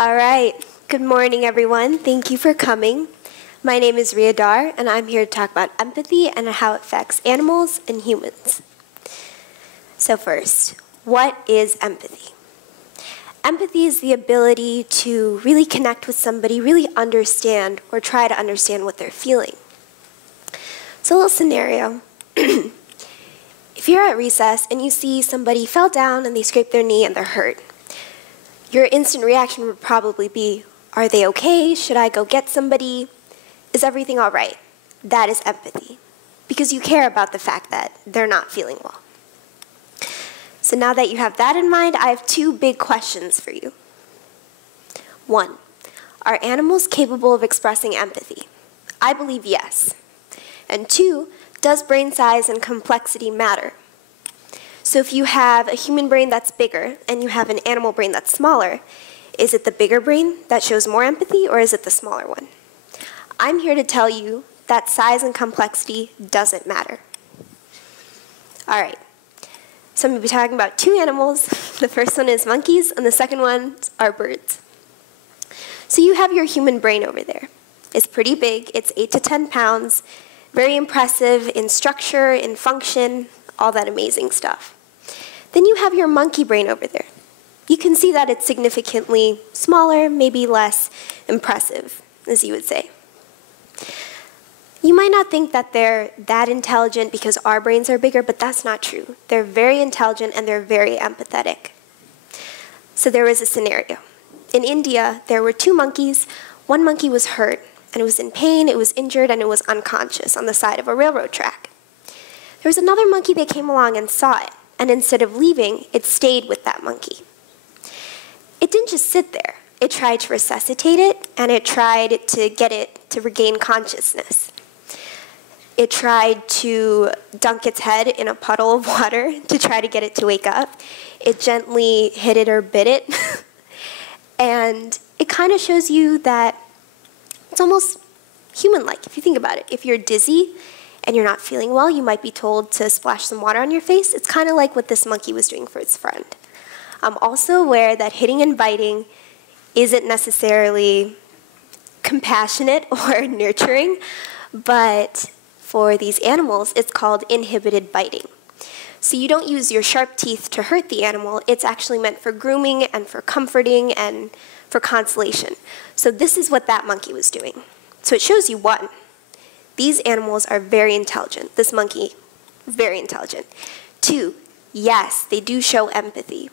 All right. Good morning, everyone. Thank you for coming. My name is Rhea Dhar, and I'm here to talk about empathy and how it affects animals and humans. So first, what is empathy? Empathy is the ability to really connect with somebody, really understand or try to understand what they're feeling. So a little scenario. If you're at recess and you see somebody fell down and they scraped their knee and they're hurt, your instant reaction would probably be, are they okay? Should I go get somebody? Is everything all right? That is empathy, because you care about the fact that they're not feeling well. So now that you have that in mind, I have two big questions for you. 1, are animals capable of expressing empathy? I believe yes. And 2, does brain size and complexity matter? So if you have a human brain that's bigger and you have an animal brain that's smaller, is it the bigger brain that shows more empathy, or is it the smaller one? I'm here to tell you that size and complexity doesn't matter. All right, so I'm going to be talking about 2 animals. The first one is monkeys, and the second one are birds. So you have your human brain over there. It's pretty big. It's 8 to 10 pounds, very impressive in structure, in function, all that amazing stuff. Then you have your monkey brain over there. You can see that it's significantly smaller, maybe less impressive, as you would say. You might not think that they're that intelligent because our brains are bigger, but that's not true. They're very intelligent and they're very empathetic. So there was a scenario. In India, there were 2 monkeys. One monkey was hurt, and it was in pain, it was injured, and it was unconscious on the side of a railroad track. There was another monkey that came along and saw it, and instead of leaving, it stayed with that monkey. It didn't just sit there. It tried to resuscitate it, and it tried to get it to regain consciousness. It tried to dunk its head in a puddle of water to try to get it to wake up. It gently hit it or bit it. And it kind of shows you that it's almost human-like, if you think about it. If you're dizzy and you're not feeling well, you might be told to splash some water on your face. It's kind of like what this monkey was doing for its friend. I'm also aware that hitting and biting isn't necessarily compassionate or nurturing, but for these animals, it's called inhibited biting. So you don't use your sharp teeth to hurt the animal. It's actually meant for grooming and for comforting and for consolation. So this is what that monkey was doing. So it shows you, 1, these animals are very intelligent. This monkey, very intelligent. 2, yes, they do show empathy.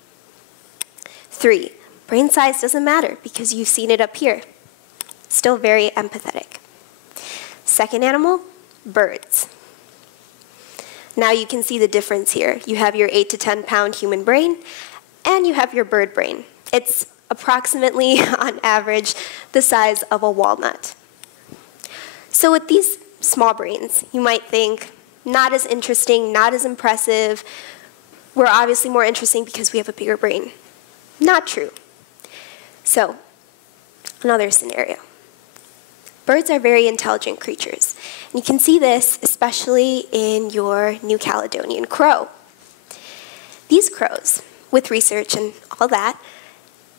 3, brain size doesn't matter because you've seen it up here. Still very empathetic. Second animal, birds. Now you can see the difference here. You have your 8 to 10 pound human brain, and you have your bird brain. It's approximately, on average, the size of a walnut. So with these small brains, you might think, not as interesting, not as impressive. We're obviously more interesting because we have a bigger brain. Not true. So, another scenario. Birds are very intelligent creatures. And you can see this especially in your New Caledonian crow. These crows, with research and all that,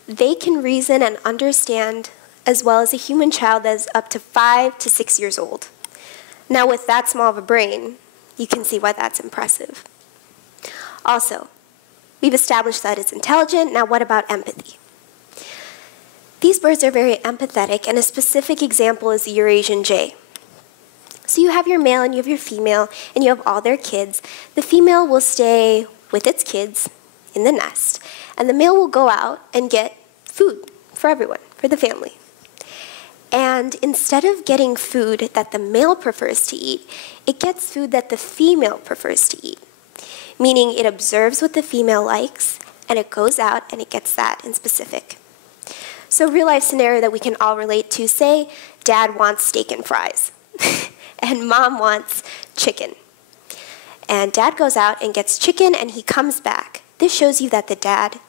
they can reason and understand as well as a human child that is up to 5 to 6 years old. Now with that small of a brain, you can see why that's impressive. Also, we've established that it's intelligent. Now what about empathy? These birds are very empathetic, and a specific example is the Eurasian jay. So you have your male and you have your female, and you have all their kids. The female will stay with its kids in the nest, and the male will go out and get food for everyone, for the family. And instead of getting food that the male prefers to eat, it gets food that the female prefers to eat, meaning it observes what the female likes, and it goes out and it gets that in specific. So a real-life scenario that we can all relate to, say dad wants steak and fries, and mom wants chicken. And dad goes out and gets chicken, and he comes back. This shows you that the dad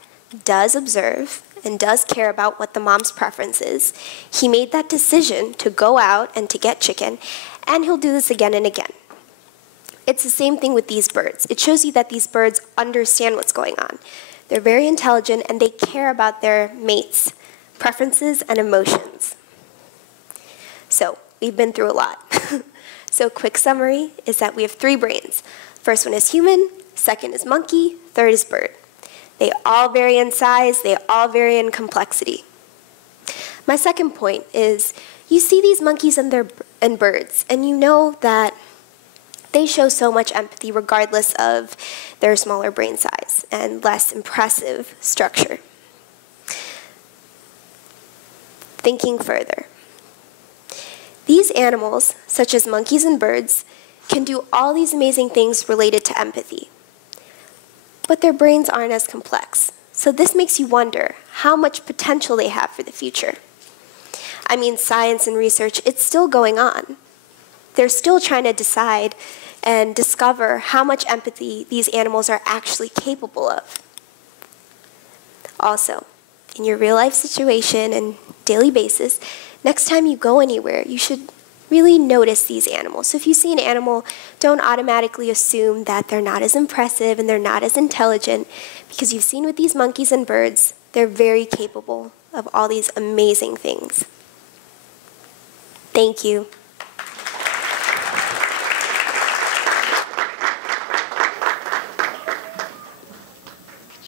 does observe and does care about what the mom's preference is. He made that decision to go out and to get chicken, and he'll do this again and again. It's the same thing with these birds. It shows you that these birds understand what's going on. They're very intelligent, and they care about their mates' preferences, and emotions. So, we've been through a lot. So, quick summary is that we have 3 brains. First one is human, second is monkey, third is bird. They all vary in size, they all vary in complexity. My second point is you see these monkeys and birds, and you know that they show so much empathy regardless of their smaller brain size and less impressive structure. Thinking further. These animals, such as monkeys and birds, can do all these amazing things related to empathy. But their brains aren't as complex. So this makes you wonder how much potential they have for the future. I mean, science and research, it's still going on. They're still trying to decide and discover how much empathy these animals are actually capable of. Also, in your real life situation and daily basis, next time you go anywhere, you should really notice these animals. So if you see an animal, don't automatically assume that they're not as impressive and they're not as intelligent, because you've seen with these monkeys and birds, they're very capable of all these amazing things. Thank you.